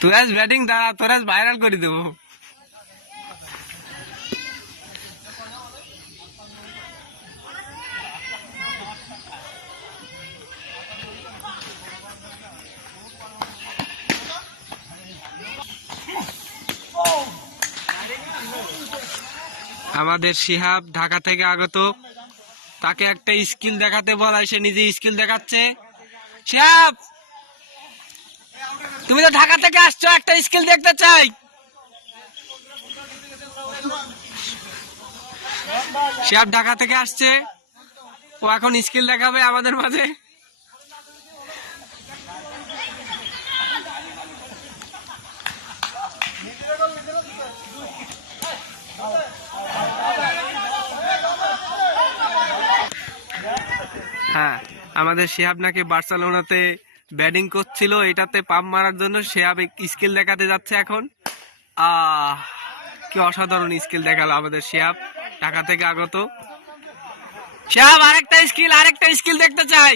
তুই আজ ব্যাটিং দাঁড়া, তোর আজ ভাইরাল করে দেবো। আমাদের শিহাব ঢাকা থেকে আগত, তাকে একটা স্কিল দেখাতে বলায় সে নিজে স্কিল দেখাচ্ছে। শিহাব, তুমি তো ঢাকা থেকে আসছো, একটা স্কিল দেখতে চাই। শিহাব ঢাকা থেকে আসছে, ও এখন স্কিল দেখাবে আমাদের মাঝে। হ্যাঁ, আমাদের শিহাব নাকি বার্সেলোনাতে ব্যাটিং করছিল, এটাতে পাম্প মারার জন্য শিহাব স্কিল দেখাতে যাচ্ছে এখন। কি অসাধারণ স্কিল দেখালো আমাদের শিহাব, ঢাকা থেকে আগত। শিহাব, আরেকটা স্কিল দেখতে চাই।